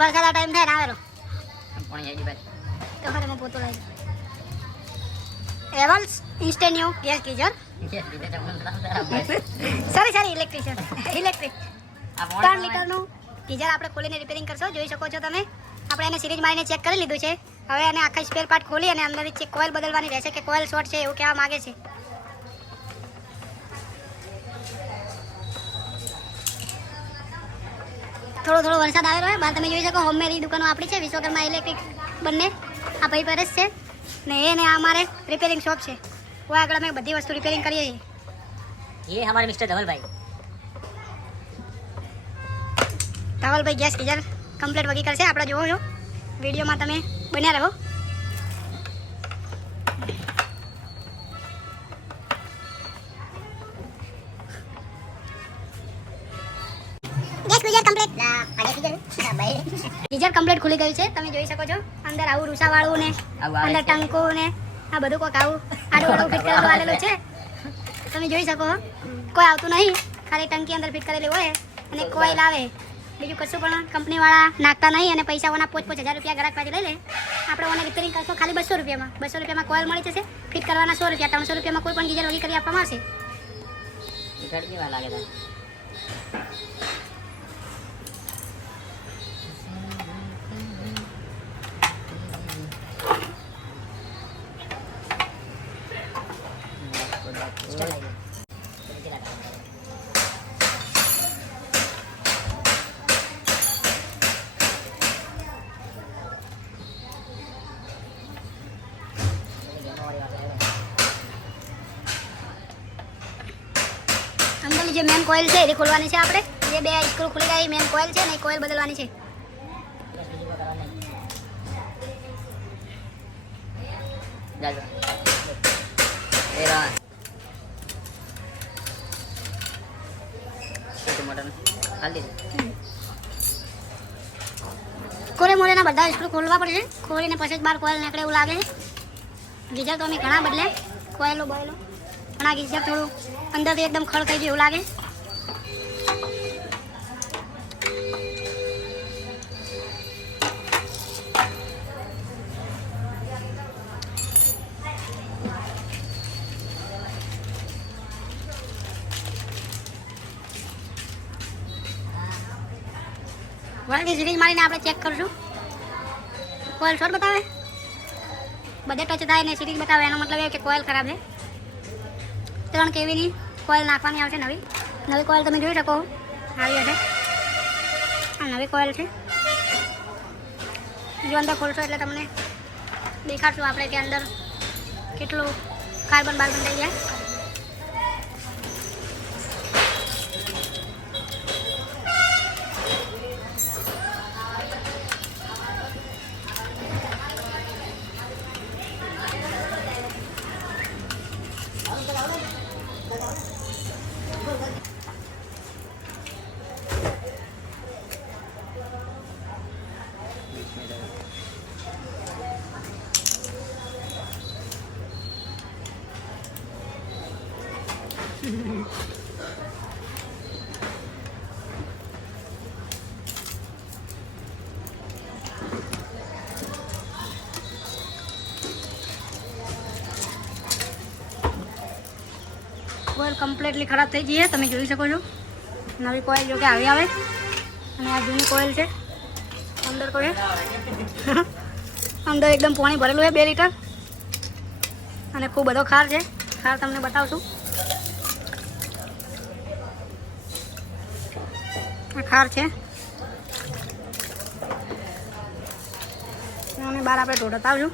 વરસાદના ટાઈમ થાય ને આવેલો પણ હેડી ભાઈ તો ખરે હું પોતો લાવી એવલ્સ ઇન્સ્ટેન્યો gas geyser sorry electrician electric 3 લીટરનું ગીઝર આપણે ખોલીને રિપેરિંગ કરશો જોઈ શકો છો તમે આપણે એને સિરીઝ મારીને ચેક કરી લીધું છે હવે એને આખા સ્પેર પાર્ટ ખોલી અને અંદરથી ચેક કોઇલ બદલવાની રહેશે કે કોઇલ શોર્ટ છે એવું કહેવા માંગે છે થોડો વરસાદ આવેલો હોય બહાર તમે જોઈ શકો હોમમેડ દુકાનો આપણી છે વિશ્વકર્મા ઇલેક્ટ્રિક બંને આ ભાઈ પરેશ છે ને એને અમારે રિપેરિંગ શોપ છે वो આગળ અમે બધી વસ્તુ રિપેરિંગ કરીએ છીએ ये हमारे mister Dhavalbhai gas geyser complete વગી કરશે આપણે જોવો છો વિડીયોમાં તમે બન્યા રહો ગીઝર કમ્પ્લીટ ખુલી ગયું છે તમે જોઈ શકો છો અંદર આવું રૂસાવાળું ને અંદર ટંકો ને આ બધું કોક આવું આડું ફિટ કરેલું આલેલું છે તમે જોઈ શકો કોઈ આવતું નહીં ખાલી ટંકી અંદર ફિટ કરેલી હોય અને કોઈલ આવે બીજું કશું પણ કંપનીવાળા નાખતા નહીં અને પૈસાઓના 5,000 રૂપિયા ગ્રાહક પાસે લઈ લે આપણે ઓને રિપેરિંગ કરશો ખાલી 200 રૂપિયામાં કોઈલ મળી જશે ફિટ કરવાના 100 રૂપિયા 300 રૂપિયામાં કોઈ પણ ગીઝર વગી કરી આપવામાં આવશે અંદરની જે મેન કોઇલ છે એ ખોલવાની છે આપણે જે બે સ્ક્રૂ ખુલી ગઈ મેન કોઇલ છે ને એ કોઇલ બદલવાની છે કોરે મોરેના બધા સ્ક્રૂ ખોલવા પડશે ખોલીને પછી જ બહાર કોઇલ નીકળે એવું લાગે ગીઝર તો અમે ઘણા બદલ્યા કોઇલો બોયલો પણ આ ગીઝર થોડું અંદરથી એકદમ ખળ થઈ ગયું એવું લાગે વળતી સિરીઝ મારીને આપણે ચેક કરશું કોઇલ શોર્ટ બતાવે બધે ટચ થાય ને સિરીઝ બતાવે એનો મતલબ એ કે કોઇલ ખરાબ છે 3 કેવીની કોઇલ નાખવાની આવશે નવી કોઇલ તમે જોઈ શકો આવી હશે આ નવી કોઇલ છે જો અંદર ખોલશો એટલે તમને દેખાડશું આપણે કે અંદર કેટલું કાર્બન થઈ જાય કોઇલ કમ્પ્લીટલી ખરાબ થઈ ગઈ છે તમે જોઈ શકો છો નવી કોઇલ જો કે આવી આવે અને આ જૂની કોઇલ છે અંદર કોઈ અંદર એકદમ પાણી ભરેલું છે 2 લીટર અને ખૂબ બધો ખાર છે ખાર તમને બતાવશું આ ખાર છે અને બહાર આપણે ઢોળતા આવશું